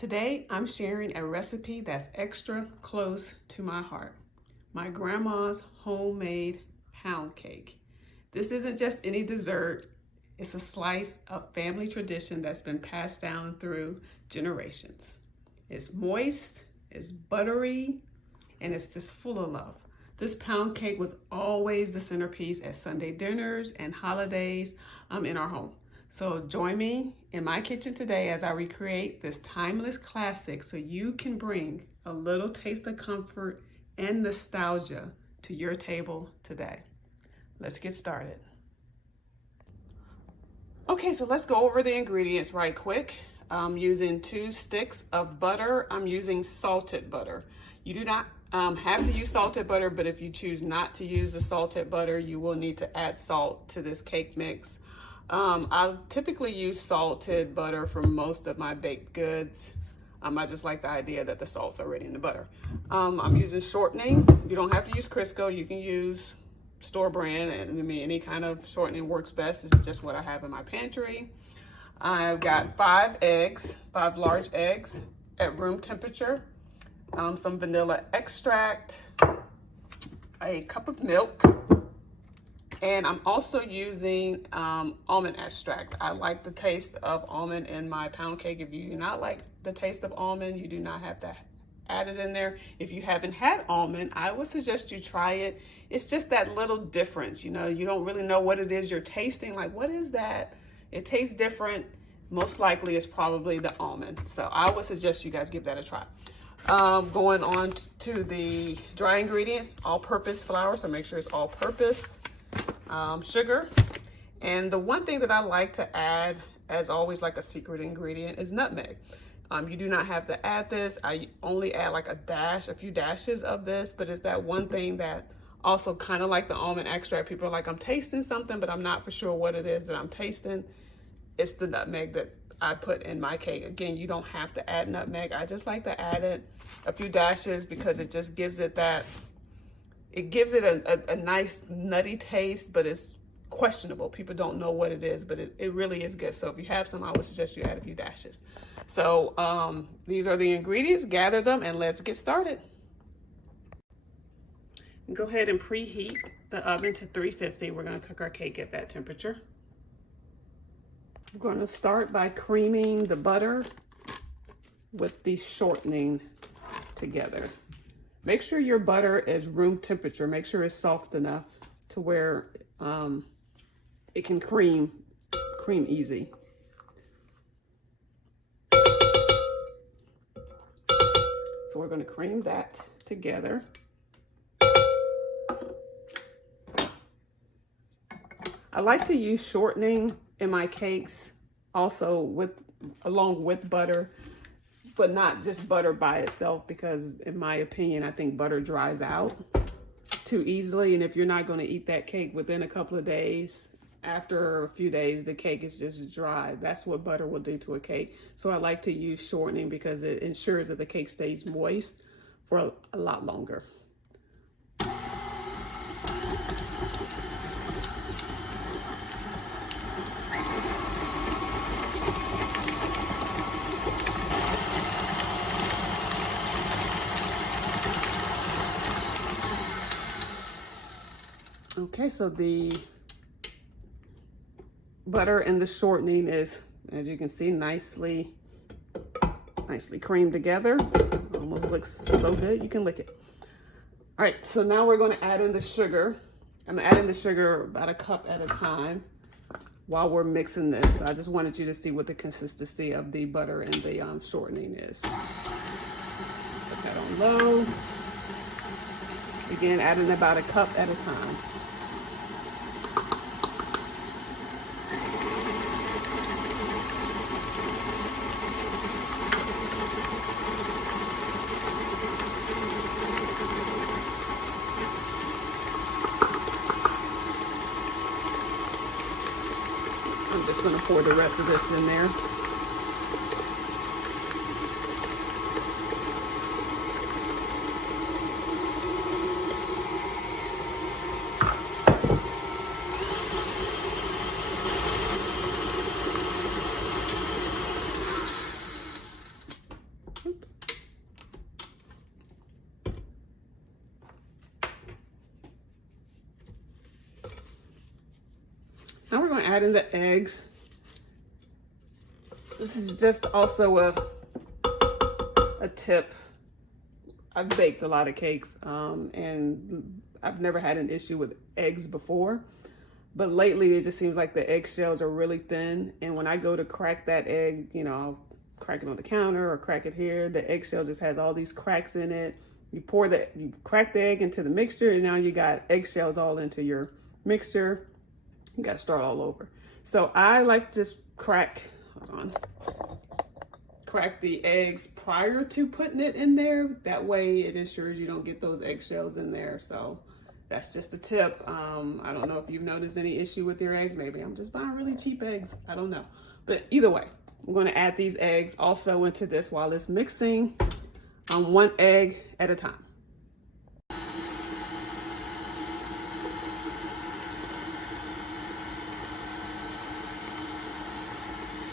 Today, I'm sharing a recipe that's extra close to my heart. My grandma's homemade pound cake. This isn't just any dessert. It's a slice of family tradition that's been passed down through generations. It's moist, it's buttery, and it's just full of love. This pound cake was always the centerpiece at Sunday dinners and holidays in our home. So join me in my kitchen today as I recreate this timeless classic so you can bring a little taste of comfort and nostalgia to your table today. Let's get started. Okay, so let's go over the ingredients right quick. I'm using 2 sticks of butter. I'm using salted butter. You do not have to use salted butter, but if you choose not to use the salted butter, you will need to add salt to this cake mix. I typically use salted butter for most of my baked goods. I just like the idea that the salt's already in the butter. I'm using shortening. You don't have to use Crisco. You can use store brand, and I mean, any kind of shortening works best. This is just what I have in my pantry. I've got 5 eggs, 5 large eggs at room temperature, some vanilla extract, a cup of milk, and I'm also using almond extract. I like the taste of almond in my pound cake. If you do not like the taste of almond, you do not have to add it in there. If you haven't had almond, I would suggest you try it. It's just that little difference. You know, you don't really know what it is you're tasting. Like, what is that? It tastes different. Most likely it's probably the almond. So I would suggest you guys give that a try. Going on to the dry ingredients, all-purpose flour. So make sure it's all-purpose. Sugar, and the one thing that I like to add, as always, like a secret ingredient, is nutmeg. You do not have to add this. I only add like a few dashes of this, but it's that one thing that also kind of like the almond extract. People are like, I'm tasting something, but I'm not for sure what it is that I'm tasting. It's the nutmeg that I put in my cake. Again, you don't have to add nutmeg. I just like to add it a few dashes because it just gives it that. It gives it a nice nutty taste, but it's questionable. People don't know what it is, but it really is good. So if you have some, I would suggest you add a few dashes. So these are the ingredients. Gather them and let's get started. Go ahead and preheat the oven to 350. We're going to cook our cake at that temperature. I'm going to start by creaming the butter with the shortening together. Make sure your butter is room temperature. Make sure it's soft enough to where it can cream easy. So we're going to cream that together. I like to use shortening in my cakes also along with butter, but not just butter by itself, because in my opinion, I think butter dries out too easily. And if you're not going to eat that cake within a couple of days, after a few days, the cake is just dry. That's what butter will do to a cake. So I like to use shortening because it ensures that the cake stays moist for a lot longer. Okay, so the butter and the shortening is, as you can see, nicely creamed together. Almost looks so good, you can lick it. All right, so now we're going to add in the sugar. I'm going to add in the sugar about a cup at a time while we're mixing this. I just wanted you to see what the consistency of the butter and the shortening is. Put that on low. Again, adding about a cup at a time. I'm just going to pour the rest of this in there. add in the eggs. This is just also a tip. I've baked a lot of cakes and I've never had an issue with eggs before, but lately it just seems like the eggshells are really thin, and when I go to crack that egg, you know, I'll crack it on the counter or crack it here, the eggshell just has all these cracks in it. You crack the egg into the mixture, and now you got eggshells all into your mixture. You got to start all over. So I like to just crack the eggs prior to putting it in there. That way it ensures you don't get those eggshells in there. So that's just a tip. I don't know if you've noticed any issue with your eggs. Maybe I'm just buying really cheap eggs. I don't know. But either way, I'm going to add these eggs also into this while it's mixing, one egg at a time.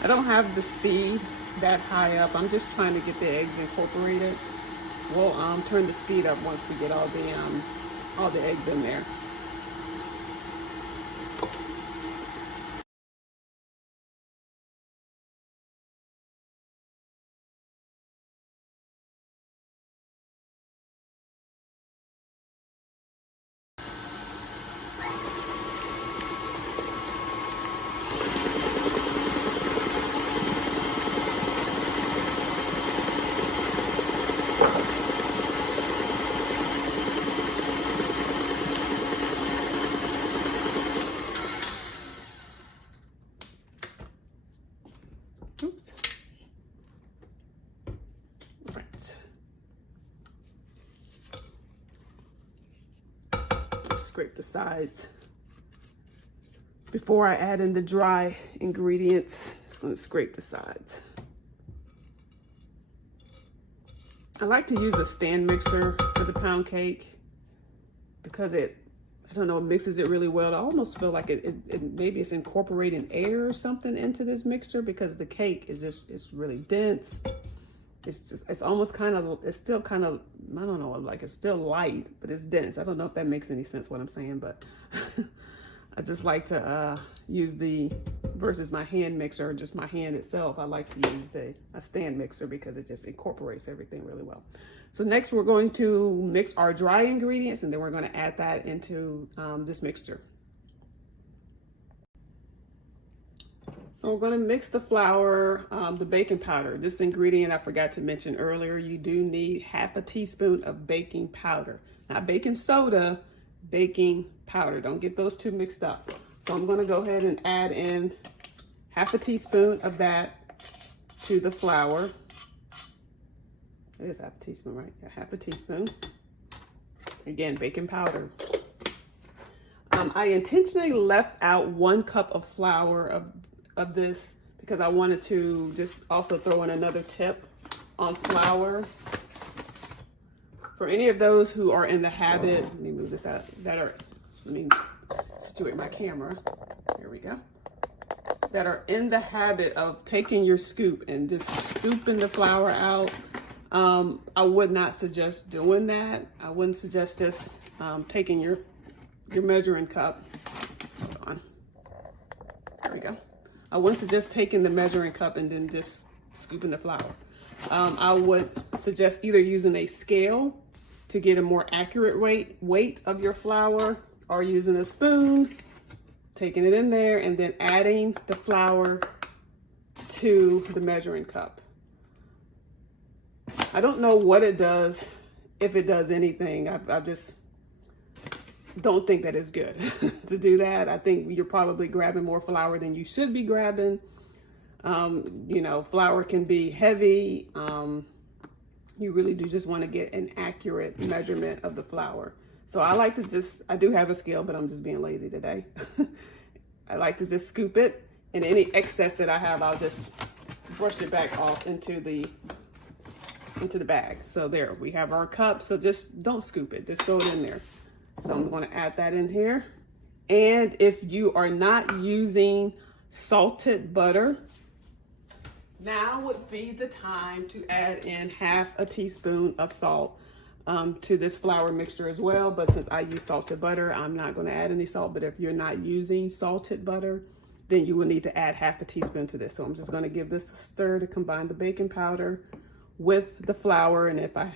I don't have the speed that high up. I'm just trying to get the eggs incorporated. We'll turn the speed up once we get all the eggs in there. Scrape the sides. Before I add in the dry ingredients, just going to scrape the sides. I like to use a stand mixer for the pound cake because I don't know, it mixes it really well. I almost feel like it maybe it's incorporating air or something into this mixture because the cake is it's really dense. It's almost kind of, it's still kind of, I don't know, like it's still light, but it's dense. I don't know if that makes any sense what I'm saying, but I just like to use versus my hand mixer, just my hand itself, I like to use a stand mixer because it just incorporates everything really well. So next we're going to mix our dry ingredients, and then we're going to add that into this mixture. So we're going to mix the flour, the baking powder. This ingredient I forgot to mention earlier, you do need half a teaspoon of baking powder. Not baking soda, baking powder. Don't get those two mixed up. So I'm going to go ahead and add in half a teaspoon of that to the flour. It is half a teaspoon, right? Yeah, half a teaspoon. Again, baking powder. I intentionally left out 1 cup of flour of this because I wanted to just also throw in another tip on flour. For any of those who are in the habit, let me move this out, let me situate my camera. There we go. That are in the habit of taking your scoop and just scooping the flour out. I would not suggest doing that. I wouldn't suggest just taking your measuring cup. Hold on. There we go. I wouldn't suggest taking the measuring cup and then just scooping the flour. I would suggest either using a scale to get a more accurate weight of your flour, or using a spoon, taking it in there, and then adding the flour to the measuring cup. I don't know what it does, if it does anything. I just don't think that it's good to do that. I think you're probably grabbing more flour than you should be grabbing. You know, flour can be heavy. You really do just want to get an accurate measurement of the flour. So I like to I do have a scale, but I'm just being lazy today. I like to just scoop it, and any excess that I have, I'll just brush it back off into the bag. So there, we have our cup. So just don't scoop it, just throw it in there. So I'm going to add that in here. And if you are not using salted butter, now would be the time to add in half a teaspoon of salt to this flour mixture as well. But since I use salted butter, I'm not going to add any salt. But if you're not using salted butter, then you will need to add half a teaspoon to this. So I'm just gonna give this a stir to combine the baking powder with the flour, and if I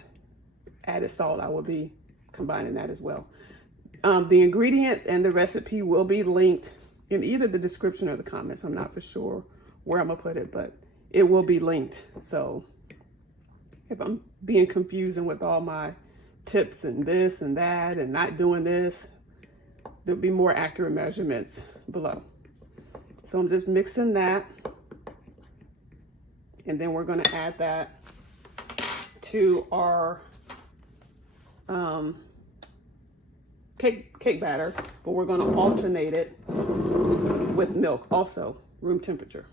added salt, I will be combining that as well. The ingredients and the recipe will be linked in either the description or the comments. I'm not for sure where I'm gonna put it, but it will be linked. So if I'm being confusing with all my tips and this and that and not doing this, there'll be more accurate measurements below. So I'm just mixing that, and then we're gonna add that to our cake batter, but we're gonna alternate it with milk, also room temperature.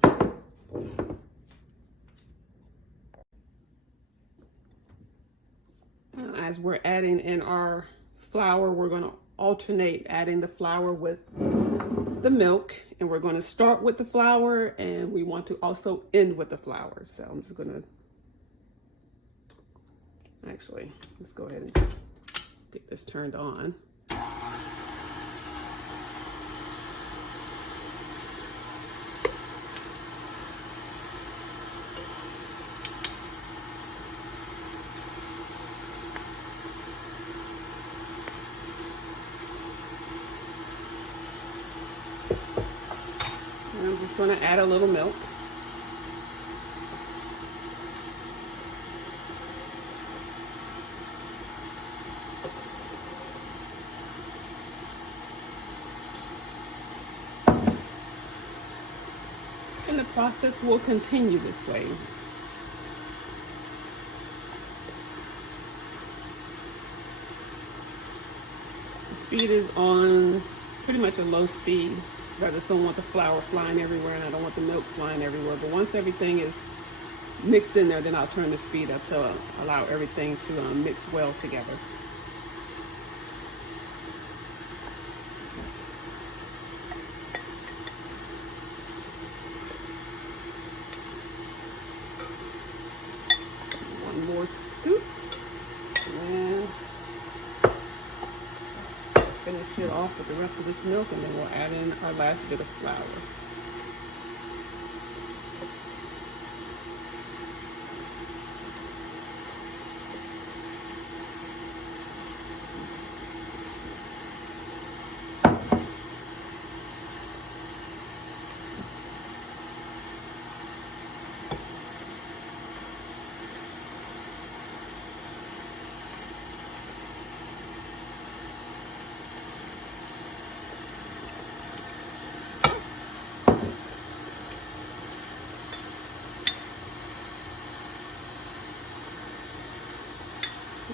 As we're adding in our flour, we're gonna alternate adding the flour with the milk, and we're gonna start with the flour, and we want to also end with the flour. So I'm just gonna, actually, let's go ahead and just get this turned on. And I'm just going to add a little milk. And the process will continue this way. The speed is on pretty much a low speed. I just don't want the flour flying everywhere, and I don't want the milk flying everywhere. But once everything is mixed in there, then I'll turn the speed up to allow everything to mix well together. One more scoop, and finish it off with the rest of this milk, and then we'll add in our last bit of flour.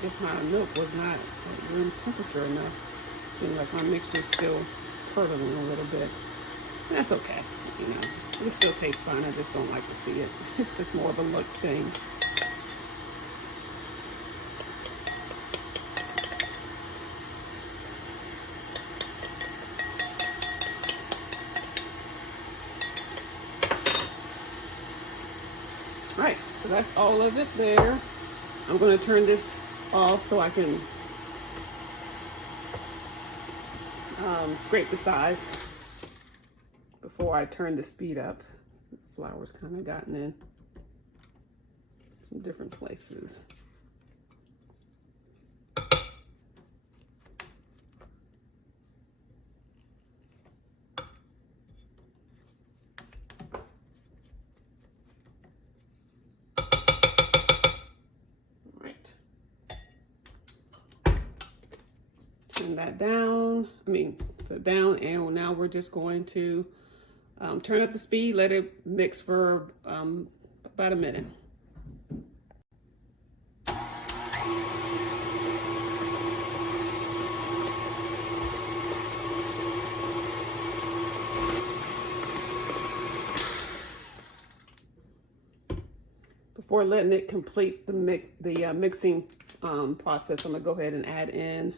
If my milk was not at room temperature enough, seems like my mixture is still curdling a little bit. And that's okay, you know. It still tastes fine. I just don't like to see it. It's just more of a look thing. All right, so that's all of it there. I'm going to turn this off so I can scrape the sides before I turn the speed up. The flour's kind of gotten in some different places. That down, and now we're just going to turn up the speed, let it mix for about a minute. Before letting it complete the mixing process, I'm gonna go ahead and add in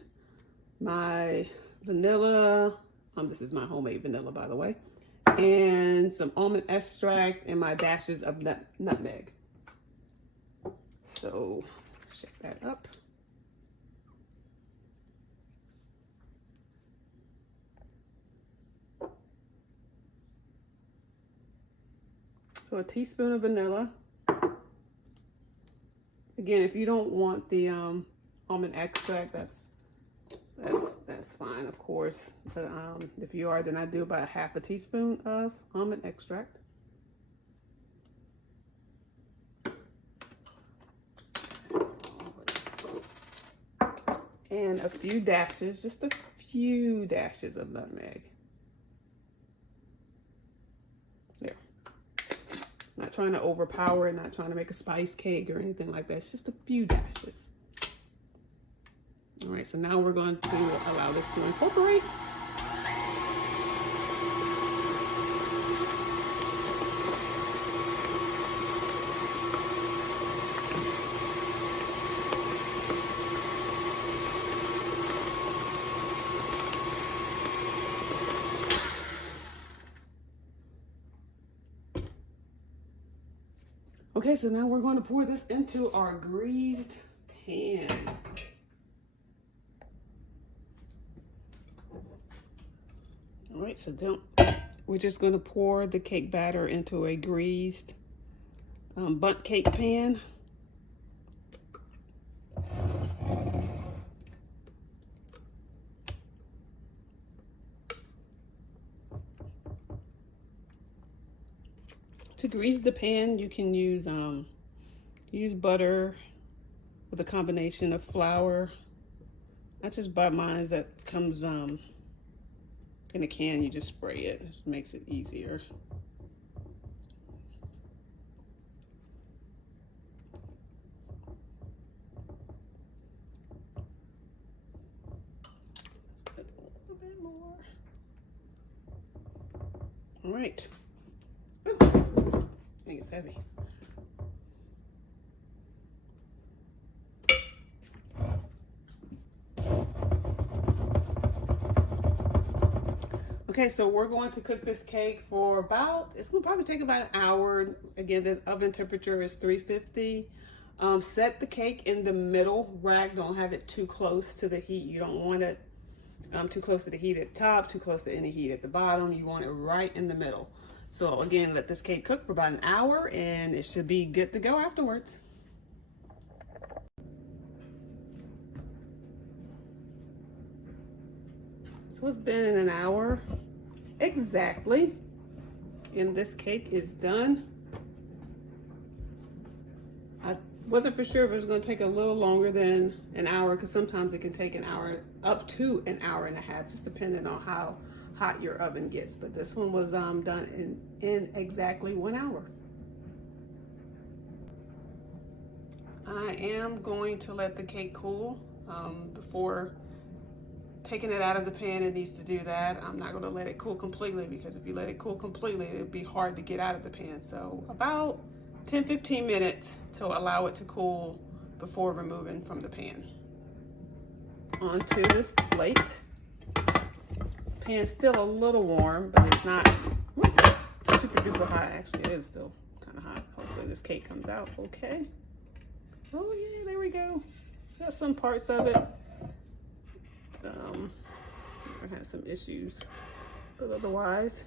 my vanilla, this is my homemade vanilla, by the way, and some almond extract and my dashes of nutmeg. So shake that up. So a teaspoon of vanilla. Again, if you don't want the almond extract, that's fine, of course. But if you are, then I do about half a teaspoon of almond extract. And a few dashes, just a few dashes of nutmeg. There. Not trying to overpower it, not trying to make a spice cake or anything like that. It's just a few dashes. All right, so now we're going to allow this to incorporate. Okay, so now we're going to pour this into our greased pan. All right, so we're just going to pour the cake batter into a greased bundt cake pan. To grease the pan, you can use butter with a combination of flour. I just buy mine that comes in a can. You just spray it. It makes it easier. Let's put a little bit more. All right. I think it's heavy. Okay, so we're going to cook this cake for it's gonna probably take about an hour. Again, the oven temperature is 350. Set the cake in the middle rack. Don't have it too close to the heat. You don't want it too close to the heat at the top, too close to any heat at the bottom. You want it right in the middle. So again, let this cake cook for about an hour and it should be good to go afterwards. So it's been an hour exactly, and this cake is done. I wasn't for sure if it was going to take a little longer than an hour, because sometimes it can take an hour, up to an hour and a half, just depending on how hot your oven gets. But this one was done in exactly 1 hour. I am going to let the cake cool before taking it out of the pan. It needs to do that. I'm not going to let it cool completely, because if you let it cool completely, it'd be hard to get out of the pan. So about 10-15 minutes to allow it to cool before removing from the pan. Onto this plate. Pan's still a little warm, but it's not super duper hot. Actually, it is still kind of hot. Hopefully this cake comes out okay. Oh yeah, there we go. It's got some parts of it. I had some issues, but otherwise,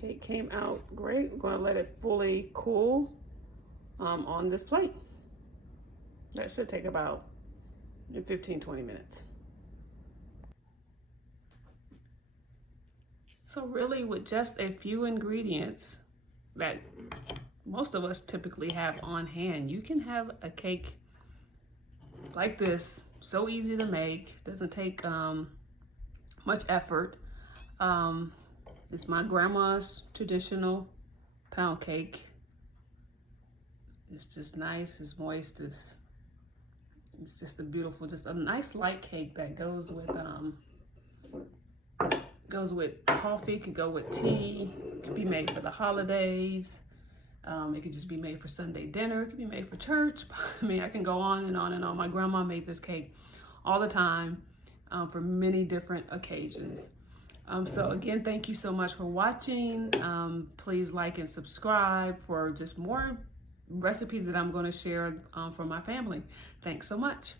cake came out great. We're going to let it fully cool on this plate. That should take about 15-20 minutes. So really, with just a few ingredients that most of us typically have on hand, you can have a cake like this. So easy to make, doesn't take much effort. It's my grandma's traditional pound cake. It's just nice, it's moist, it's just a beautiful, just a nice light cake that goes with coffee, could go with tea, could be made for the holidays. It could just be made for Sunday dinner. It could be made for church. I mean, I can go on and on and on. My grandma made this cake all the time for many different occasions. So again, thank you so much for watching. Please like and subscribe for just more recipes that I'm going to share for my family. Thanks so much.